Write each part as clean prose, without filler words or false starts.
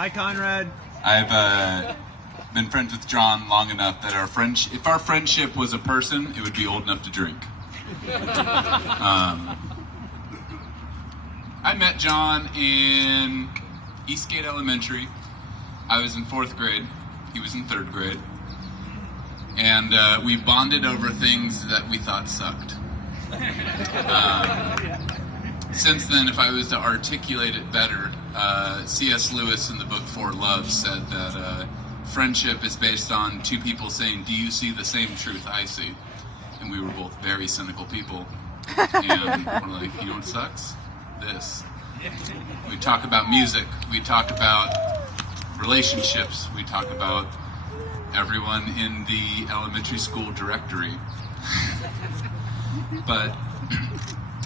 Hi, Conrad. I've been friends with John long enough that if our friendship was a person, it would be old enough to drink. I met John in Eastgate Elementary. I was in 4th grade. He was in 3rd grade. And we bonded over things that we thought sucked. Since then, if I was to articulate it better, C.S. Lewis in the book Four Loves said that friendship is based on two people saying, "Do you see the same truth I see?" And we were both very cynical people. And we're like, you know what sucks? This. We talk about music. We talk about relationships. We talk about everyone in the elementary school directory. But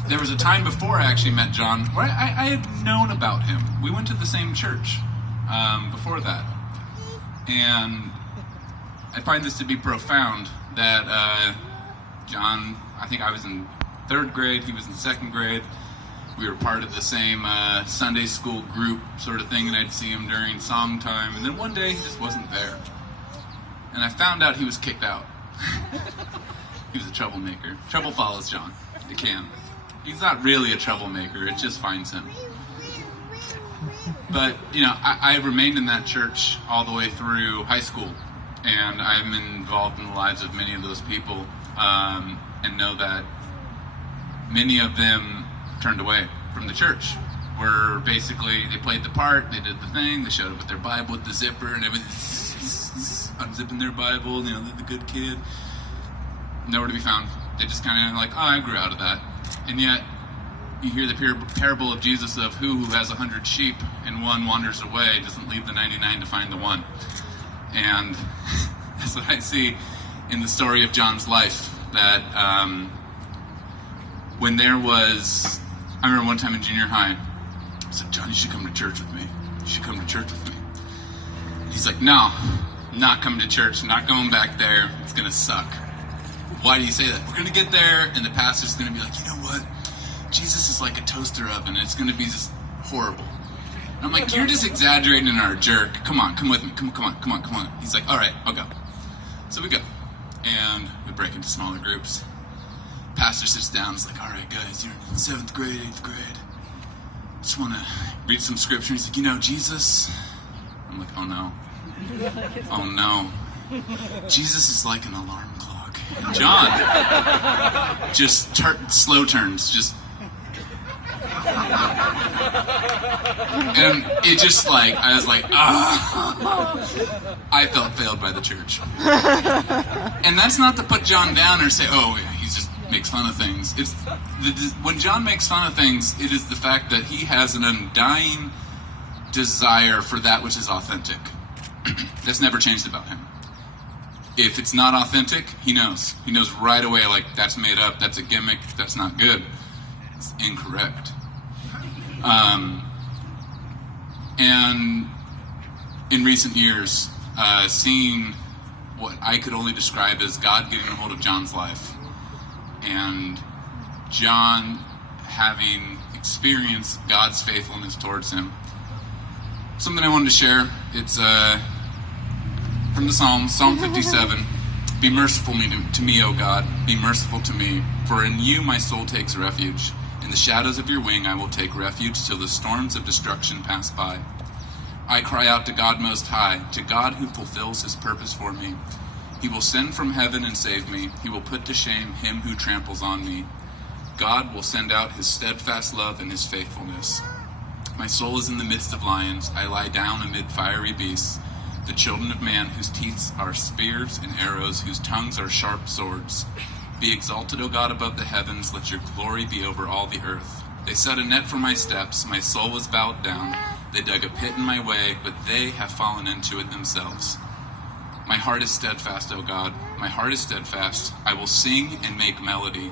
there was a time before I actually met John where I had known about him. We went to the same church before that. And I find this to be profound that John, I think I was in 3rd grade, he was in 2nd grade. We were part of the same Sunday school group sort of thing, and I'd see him during song time. And then one day he just wasn't there. And I found out he was kicked out. He was a troublemaker. Trouble follows John. It can. He's not really a troublemaker, it just finds him. But, you know, I remained in that church all the way through high school. And I'm involved in the lives of many of those people, and know that many of them turned away from the church. Where basically they played the part, they did the thing, they showed up with their Bible with the zipper and everything, unzipping their Bible, you know, they're the good kid. Nowhere to be found. They just kind of like, oh, I grew out of that. And yet, you hear the parable of Jesus of who has 100 sheep and one wanders away, doesn't leave the 99 to find the one. And that's what I see in the story of John's life. That when there was, I remember one time in junior high, I said, "John, you should come to church with me. You should come to church with me." He's like, "No, I'm not coming to church. I'm not going back there. It's going to suck." Why do you say that? We're going to get there, and the pastor's going to be like, "You know what? Jesus is like a toaster oven. It's going to be just horrible." And I'm like, "You're just exaggerating and are a jerk. Come on, come with me. Come on. He's like, "All right, I'll go." So we go. And we break into smaller groups. Pastor sits down and is like, "All right, guys, you're in 7th grade, 8th grade. Just want to read some scripture." He's like, "You know, Jesus." I'm like, "Oh, no. Oh, no. Jesus is like an alarm clock." And John just slow turns, just, and it just like, I was like, I felt failed by the church. And that's not to put John down or say, "Oh, he just makes fun of things." It's when John makes fun of things, it is the fact that he has an undying desire for that which is authentic. That's never changed about him. If it's not authentic, he knows. He knows right away, like, that's made up, that's a gimmick, that's not good. It's incorrect. And in recent years, seeing what I could only describe as God getting a hold of John's life, and John having experienced God's faithfulness towards him. Something I wanted to share, it's from the Psalms, Psalm 57. "Be merciful to me, O God, be merciful to me, for in you my soul takes refuge. In the shadows of your wing I will take refuge till the storms of destruction pass by. I cry out to God Most High, to God who fulfills his purpose for me. He will send from heaven and save me. He will put to shame him who tramples on me. God will send out his steadfast love and his faithfulness. My soul is in the midst of lions. I lie down amid fiery beasts, the children of man whose teeth are spears and arrows, whose tongues are sharp swords. Be exalted, O God, above the heavens. Let your glory be over all the earth. They set a net for my steps. My soul is bowed down. They dug a pit in my way, but they have fallen into it themselves. My heart is steadfast, O God. My heart is steadfast. I will sing and make melody.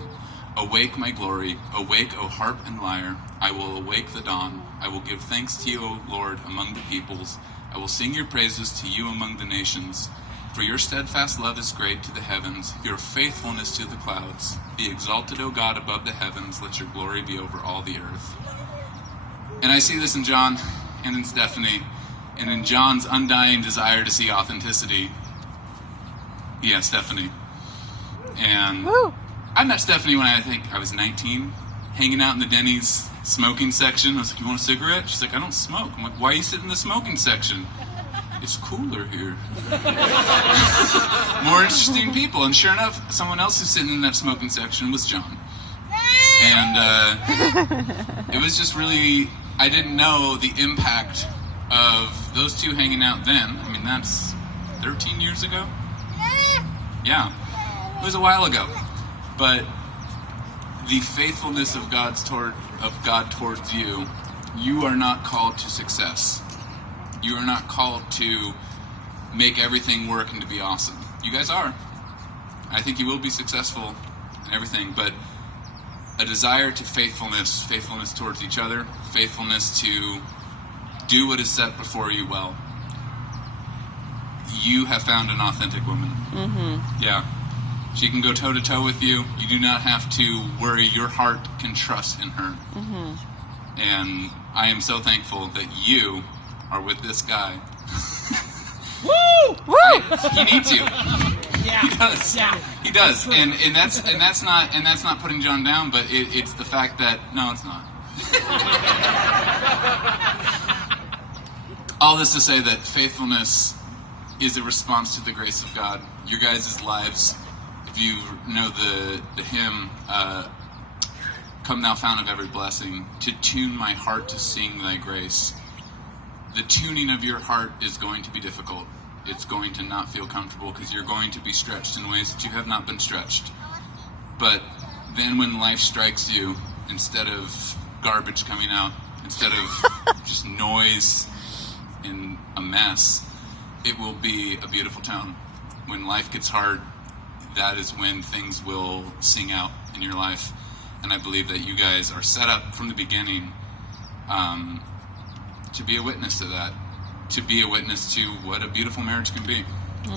Awake, my glory. Awake, O harp and lyre. I will awake the dawn. I will give thanks to you, O Lord, among the peoples. I will sing your praises to you among the nations. For your steadfast love is great to the heavens, your faithfulness to the clouds. Be exalted, O God, above the heavens. Let your glory be over all the earth. And I see this in John and in Stephanie And in John's undying desire to see authenticity, he has Stephanie. And I met Stephanie when I think I was 19, hanging out in the Denny's smoking section. I was like, you want a cigarette? She's like, I don't smoke. I'm like, why are you sitting in the smoking section? It's cooler here. More interesting people. And sure enough, someone else who's sitting in that smoking section was John. And it was just really, I didn't know the impact of those two hanging out then. I mean, that's 13 years ago? Yeah, it was a while ago. But the faithfulness of God towards you, you are not called to success. You are not called to make everything work and to be awesome. You guys are. I think you will be successful in everything, but a desire to faithfulness towards each other, faithfulness to do what is set before you well. You have found an authentic woman. Mm-hmm. Yeah. She can go toe-to-toe with you. You do not have to worry. Your heart can trust in her. Mm-hmm. And I am so thankful that you are with this guy. Woo! Woo! He needs you. Yeah. He does. Yeah. He does. And that's not putting John down, but it's the fact that no, it's not. All this to say that faithfulness is a response to the grace of God. Your guys' lives, if you know the hymn, Come Thou Fount of Every Blessing, to tune my heart to sing thy grace. The tuning of your heart is going to be difficult. It's going to not feel comfortable because you're going to be stretched in ways that you have not been stretched. But then when life strikes you, instead of garbage coming out, instead of just noise and a mess, it will be a beautiful tone. When life gets hard, that is when things will sing out in your life. And I believe that you guys are set up from the beginning to be a witness to that, to be a witness to what a beautiful marriage can be.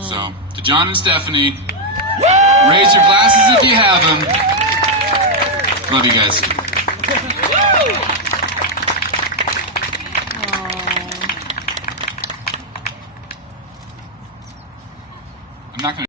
So, to John and Stephanie, raise your glasses if you have them. Love you guys. I'm not going to